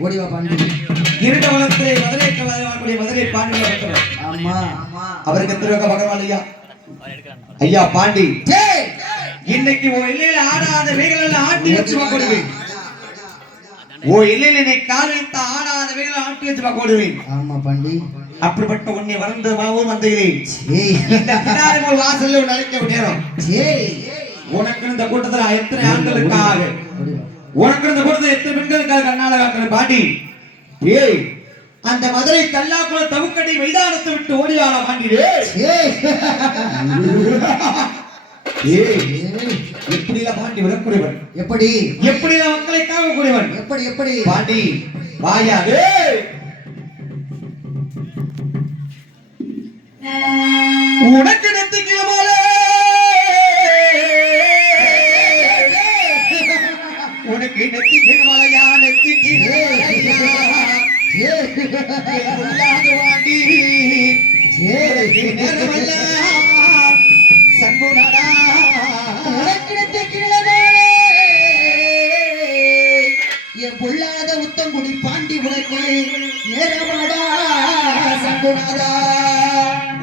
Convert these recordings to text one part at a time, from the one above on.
ஓடிவா பாண்டி இரண்டு வளத்திலே மதுரை பாண்டி ஆமா அவருக்கு திருவக பகவான் ஐயா பாண்டி இன்னைக்கு ஓ இல்லையில ஆடாத வேகல ஆட்டி வச்சு கொடுவேன். ஓ இல்லையில நீ காலைத்த ஆடாத வேகல ஆட்டி வச்சு கொடுவேன். ஆமா பாண்டி அப்படிப்பட்ட உன்னை வளர்ந்து மாவும் வந்தீங்களே இந்த பின்னாடி வாசல்ல ஒரு அழைக்க நேரம் உனக்கு இந்த கூட்டத்துல எத்தனை ஆண்களுக்காக உனக்கு இந்த கூட்டத்தில் எத்தனை பெண்களுக்காக கண்ணால காக்கிற பாண்டி ஏய் அந்த மதுரை கல்லாக்குள தவுக்கடி மைதானத்தை விட்டு ஓடியாள பாண்டியே எப்படிலாம் பாண்டி விடக்கூடியவன் எப்படி எப்படிலாம் மக்களை காக்கக்கூடியவன் எப்படி பாண்டி வாயா உனக்கு நெத்திக்கிழமால உனக்கு நெத்திக்கிழமாலையா வாண்டி சண்முகடா என் பொல்லாத உத்தங்குடி பாண்டி உனக்கு நேரமாடா சண்முகடா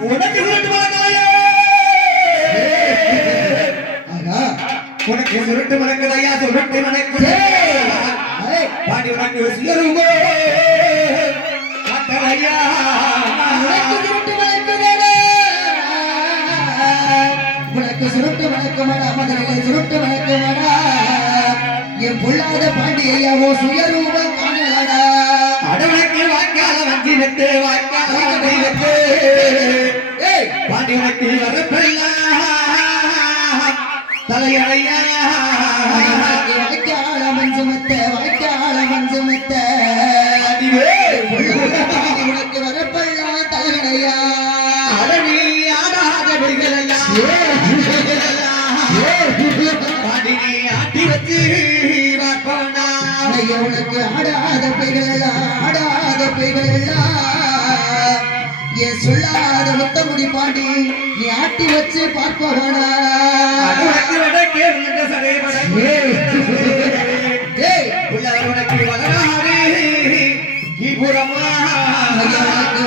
உனக்கு சுருட்டு வழக்காயா உனக்கு சுருட்டு வழக்கலையா சுருட்டு வழக்கு பாண்டி உனக்கு சிலருங்கோ ஐயா உனக்கு சுருட்டு வணக்கமாடா மதுரையில சுருட்டு வணக்கமாடா என் பொல்லாத பாண்டி ஐயாவோ சுயரூபம் காணலடா அடவனுக்கு வாய்க்கால வஞ்சி வெட்டு வாய்க்கால வஞ்சி வெட்டு பாண்டி உனக்கு வரப்பெல்லாம் தலையறையா வாய்க்கால மஞ்சு மெத்த வாய்க்கால மஞ்சு மெத்த உனக்கு வரப்பெல்லாம் தலையறையா அடவி ஆடாத வைகளையா பாடினி ஆட்டி வச்சு உனக்கு ஆடாத பெய்கள் எல்லாம் என் சொல்லாத முத்தமுடி பாடி நீ ஆட்டி வச்சு பார்ப்பவனா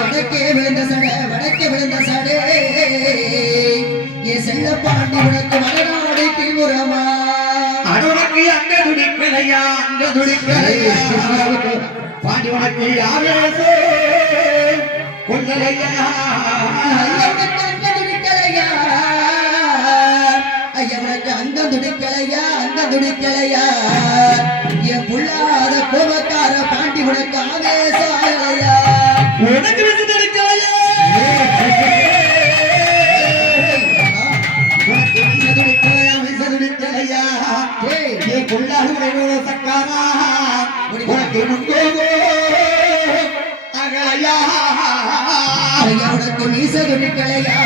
வடக்கே விழுந்த சடை என் செல்ல பாண்டி உனக்கு வடநாடு தீவிரமா உனக்கு அங்க துடிக்கலையா பாண்டி உனக்கு ஆவேசோ கொள்ளலையா ஐயா உனக்கு அங்க துடிக்கலையா என் புள்ளாத கோபக்கார பாண்டி உனக்கு ஆவேசோ ஆகலையா உனக்கு விசு துடிக்கலையா சக்காரா உனக்கு உனக்கு மீச துணிக்கலையா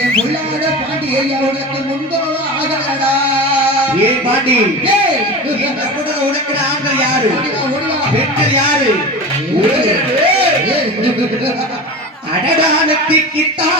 என் பொல்லாத பாண்டி ஐயா உனக்கு முன்போ ஆகலடா ஏ பாண்டி உனக்கு ஆண்கள் யாரு பெண்கள் யாரு அடடானத்தி கிட்டா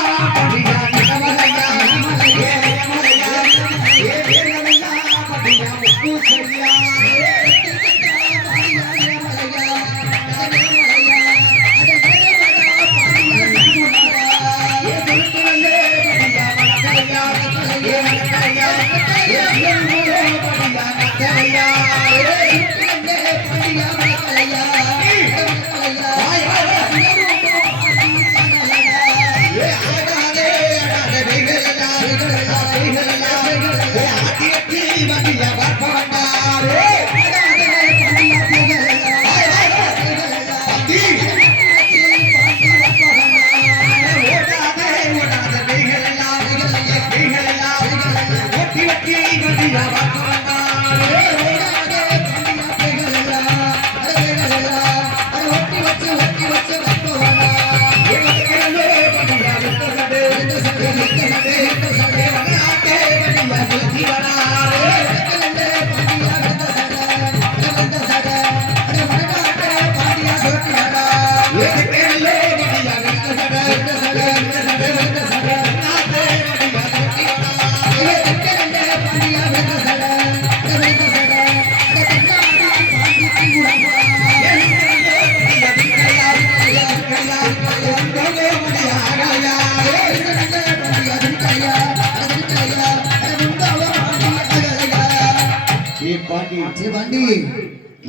பாண்டி சரி பாண்டி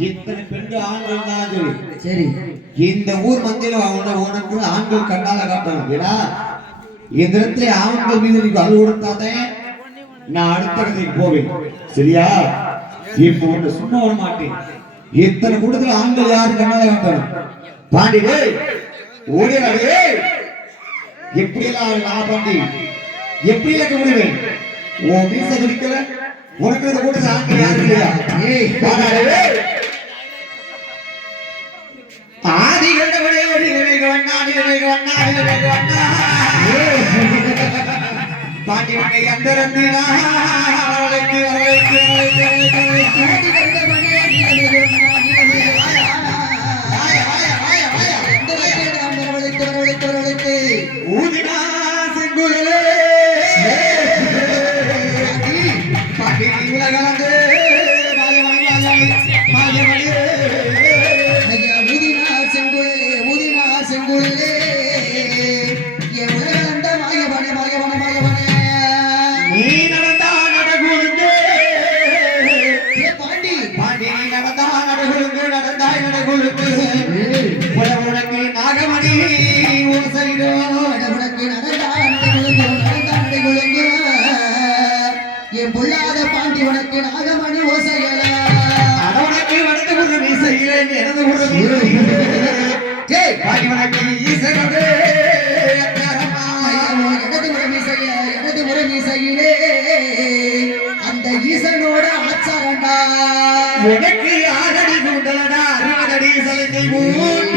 இத்தனை பெண்கள் ஆண்கள் தான் அது. சரி இந்த ஊர் மத்தியில உனக்கு ஆண்கள் கண்ணால காட்டணும். ஏன்னா இந்த இடத்துல ஆண்கள் மீது நீங்க அழு கொடுத்தாதே நான் அடுத்த கதைக்கு போவேன். சரியா? இப்போ ஒண்ணு சும்மா வர மாட்டேன். இத்தனை கூட்டத்துல ஆண்கள் யாரு கண்ணால காட்டணும்? பாண்டி ஓடியாடு எப்படி எல்லாம் நான் பாண்டி எப்படி இலக்க முடிவேன்? உன் மீச துடிக்கல உனக்கு இந்த கூட்டத்தில் ஆண்கள் யாரு இல்லையா? ஆதி கண்டபடியே பாண்டி உன்னை அந்தரந்தினா ஊதினா செங்குழலே பாண்டி உலகலந்து நாகமணி என் பொல்லாத பாண்டி உனக்கு நாகமணி ஓசையல உனக்கு வடக்கு ஒரு மீசையிலே எனது ஒரு பாண்டி உனக்கு ஈசனோடு எனது ஒரு மீசையிலே அந்த ஈசனோட ஆச்சாரண்டா உனக்கு ஆறடி கூண்டலடா 60 அடி சலங்கை